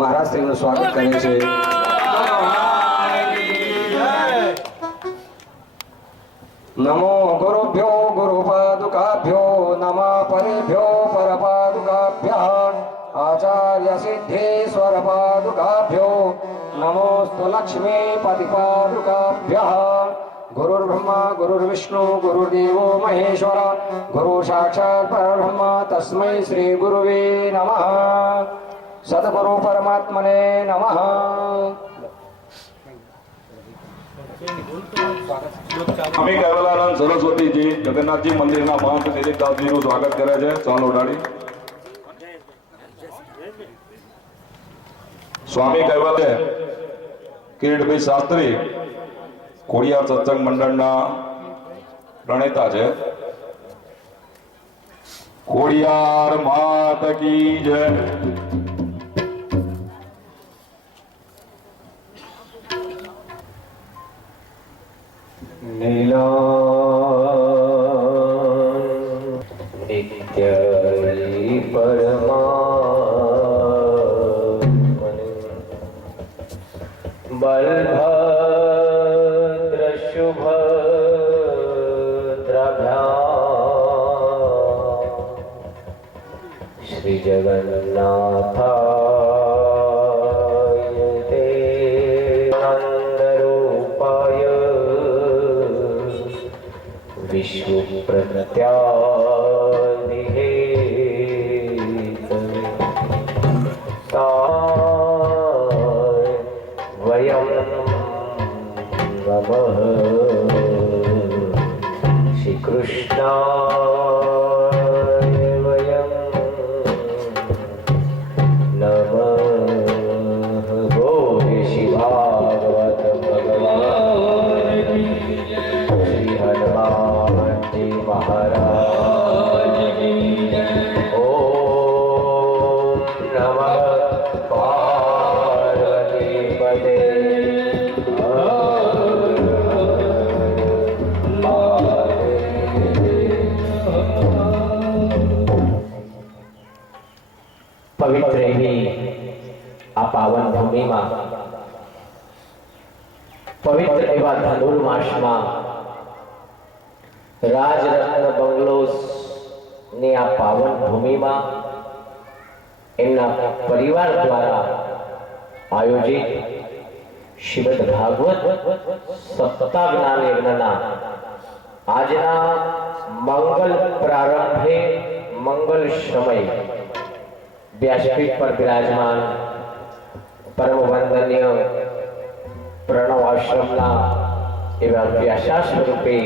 महाराष्ट्र स्वागत करे छे। नमो गुरुभ्यो गुरुपादुकाभ्यो नमः परेभ्यो परपादुकाभ्यः आचार्य सिद्धेश्वर पादुकाभ्यो नमोस्तु लक्ष्मी पतिपादुकाभ्यः। गुरुर्ब्रह्मा गुरुर्विष्णु गुरुर्देवो महेश्वर गुरु साक्षात् परब्रह्म तस्मै श्री गुरुवे नमः। सद्गुरु परमात्मने नमः। स्वामी कैवलानंद सरस्वती जी जगन्नाथ जी मंदिर ना महंत दिलीप दास जी નું સ્વાગત કરે છે। ચાલો ઉડાડી स्वामी कैवले કિરીટભાઈ શાસ્ત્રી ખોડિયાર સત્સંગ મંડળના પ્રણેતા છે। ખોડિયાર માત કી જય। नीला नित्य परमा बलभद्र शुभद्रभ्याम् श्री जगन्नाथाय ते आनन्दरूपाय विश्व प्रत्यादिहेतवे वयं नमः श्री कृष्णाय वयं नमः। बोले श्री भागवत भगवान श्री हनुमान जी महाराज की जय। ओम नमः पार्वती पते पवित्र ही आ पावन भूमि में पवित्र एवं धनुर्मास में राजरत्न बंगलोस ने आ पावन भूमि में एमना परिवार द्वारा आयोजित श्रीमद् भागवत सप्ताह ज्ञान यज्ञना आजना मंगल प्रारंभे मंगल समय व्यासपीठ पर विराजमान परम वंदनीय प्रणव आश्रमना एवं व्यासा स्वरूपे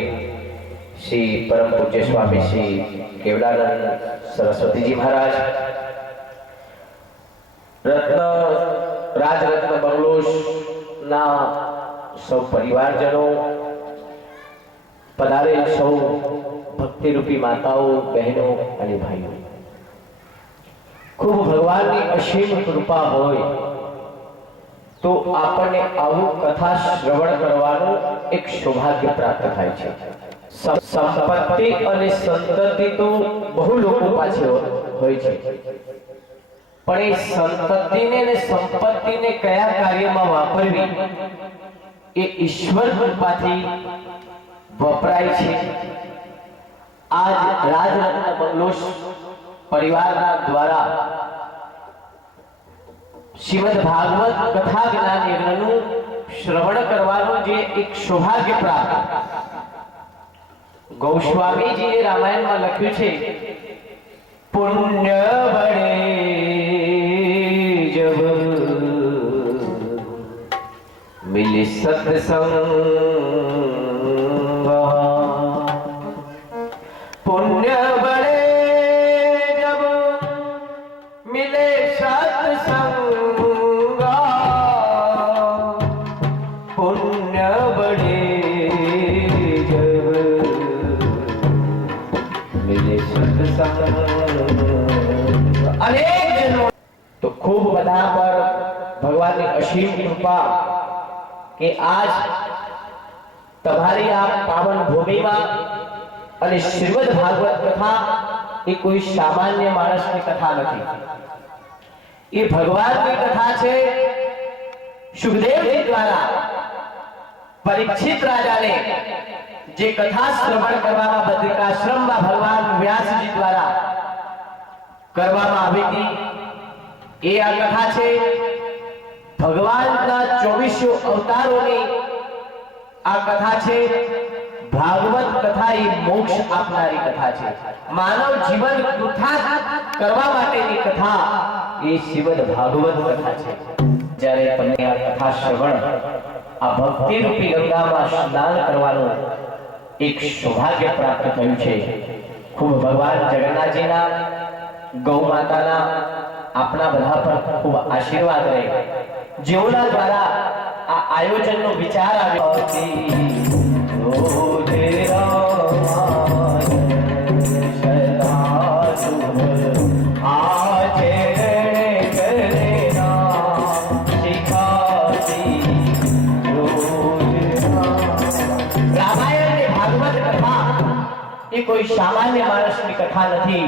श्री परम पूज्य स्वामी श्री केवलानंद सरस्वती जी महाराज रत्न राजरत्न बंगलोस ना सौ परिवारजनों पधारे सौ भक्ति रूपी माताओं बहनों અને ભાઈઓ खूब भगवान की असीम कृपा होय तो आपने आवु कथा श्रवण करवानो एक सौभाग्य प्राप्त थाय छे। संपत्ति અને સંતતિ तो बहु लोको पाछे होय छे पण ए संपत्तिने ने संपत्तिने कया कार्यमां वापरवी ए ईश्वर कृपाथी वपराय छे। आज राजरत्न बंगलोस परिवार द्वारा श्रीमद् भागवत कथा ज्ञान यज्ञनु श्रवण करवानो जे एक सौभाग्य प्राप्त ગોસ્વામીજીએ રામાયણમાં લખ્યું છે, પુણ્ય બળે જબ મિલે સત્સંગ, પુણ્ય બળે જબ મિલે સત્સંગ, પુણ્ય બળે જબ મિલે સત્સંગ। અનેક જન્મો તો ખૂબ બધા પર ભગવાનની અસીમ કૃપા કે આજ તમારી આ પાવન ભૂમિમાં અને શ્રીમદ ભાગવત કથા એ કોઈ સામાન્ય માણસની કથા નથી, એ ભગવાનની કથા છે। સુખદેવજી દ્વારા પરીક્ષિત રાજાને જે કથા શ્રવણ કરવામાં બદ્રિકાશ્રમમાં ભગવાન વ્યાસજી દ્વારા કરવામાં આવી હતી, એ આ કથા છે। ભગવાનના 24 અવતારોની આ કથા છે। ભાગવત કથા એ મોક્ષ આપનારી કથા છે, માનવ જીવન કૃતાર્થ કરવા માટેની કથા એ શ્રીમદ ભાગવત કથા છે। જ્યારે તમને આ કથા શ્રવણ, આ ભક્તિ રૂપી ગંગામાં સ્નાન કરવાનું એક સૌભાગ્ય પ્રાપ્ત થયું છે। ખૂબ ભગવાન જગન્નાથજીના, ગૌ માતાના આપણા બધા પર ખૂબ આશીર્વાદ રહે। જેઓના દ્વારા આ આયોજનનો વિચાર આવ્યો કોઈ સામાન્ય માણસની કથા નથી,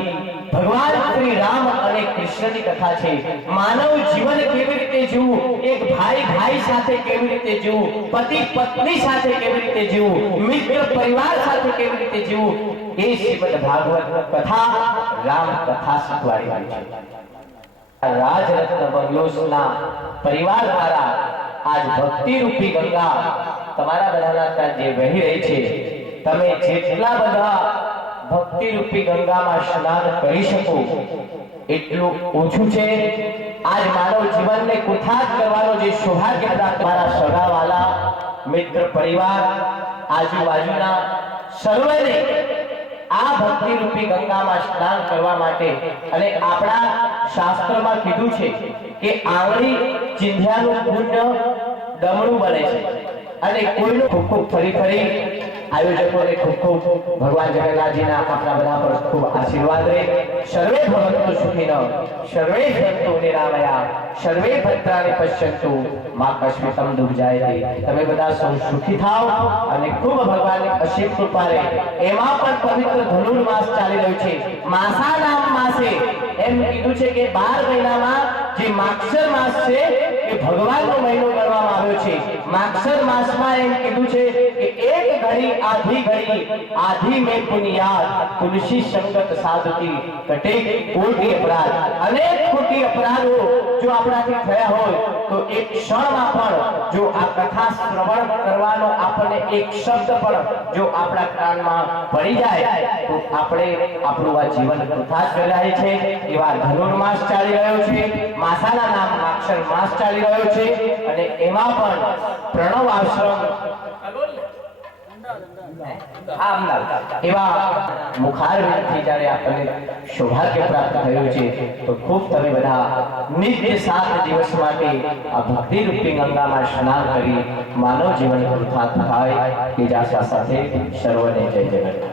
ભગવાન શ્રી રામ અને કૃષ્ણની કથા છે। માનવ જીવન કેવી રીતે જીવવું, એક ભાઈ ભાઈ સાથે કેવી રીતે જીવવું, પતિ પત્ની સાથે કેવી રીતે જીવવું, મિત્ર પરિવાર સાથે કેવી રીતે જીવવું, એ શ્રીમદ ભાગવત કથા રામ કથા શીખવાડી રહી છે। રાજરત્ન બંગલોસના પરિવાર દ્વારા આજ ભક્તિ રૂપી ગંગા તમારા બધાના ત્યાં જે વહી રહી છે, તમે જેટલા બધા ભક્તિ રૂપી ગંગામાં સ્નાન કરી શકો એટલું ઓછું છે। આજ માનવ જીવનને કૃતાર્થ કરવાનો જે સૌભાગ્ય પ્રાપ્ત, મારા સગાવાલા, મિત્ર પરિવાર, આજુબાજુના સર્વને આ ભક્તિ રૂપી ગંગામાં સ્નાન કરવા માટે, અને આપણા શાસ્ત્રમાં કીધું છે કે આંગળી ચીંધ્યાનું પુણ્ય દમણું બને છે। અને કોઈનું ખૂબ ખૂબ ફરી આયોજકોને ખૂબ ખૂબ ભગવાન જગન્નાથજીના આપણા બધા પર ખૂબ આશીર્વાદ રહે। સર્વે ભવન્તુ સુખિનઃ, સર્વે સન્તુ નિરામયા, સર્વે ભદ્રાણિ પશ્યન્તુ, મા કસ્મિતં દુર્જાયતે। તમે બધા સૌ સુખી થાઓ અને ખૂબ ભગવાનની અસીમ કૃપા રહે। એમાં પણ પવિત્ર ધનુર્માસ ચાલી રહ્યું છે। માસાનામ માસે એમ કીધું છે કે 12 મહિનામાં જે માગશર માસ છે એ ભગવાનનો મહિનો ગણવામાં આવ્યો છે। માગશર માસમાં એમ કીધું છે કે એક ઘડી આધી મેં પુનિયાદ, તુલસી સંગત સાધુતી કટે કોટી અપરાધ। અનેક કોટી અપરાધો જો આપણાથી થયા હોય તો એક ક્ષણમાં પણ જો આ કથા શ્રવણ કરવાનો આપણને એક શબ્દ પણ જો આપણા કાનમાં પડી જાય તો આપણે આપણું આ જીવન કૃતાર્થ કરી રહ્યા છે। એવા ધનુર્માસ ચાલી રહ્યો છે, માસાના નામ માક્ષર માસ ચાલી રહ્યો છે, અને એમાં પણ પ્રણવ આશ્રમ એવા મુખારવિંદથી જ્યારે આપણને સૌભાગ્ય પ્રાપ્ત થયું છે, તો ખૂબ તમે બધા નિત્ય 7 દિવસ માટે આ ભક્તિ રૂપી ગંગામાં સ્નાન કરી માનવ જીવન કૃતાર્થ થાય એ જ આશા સાથે સર્વને જય જગન્નાથ।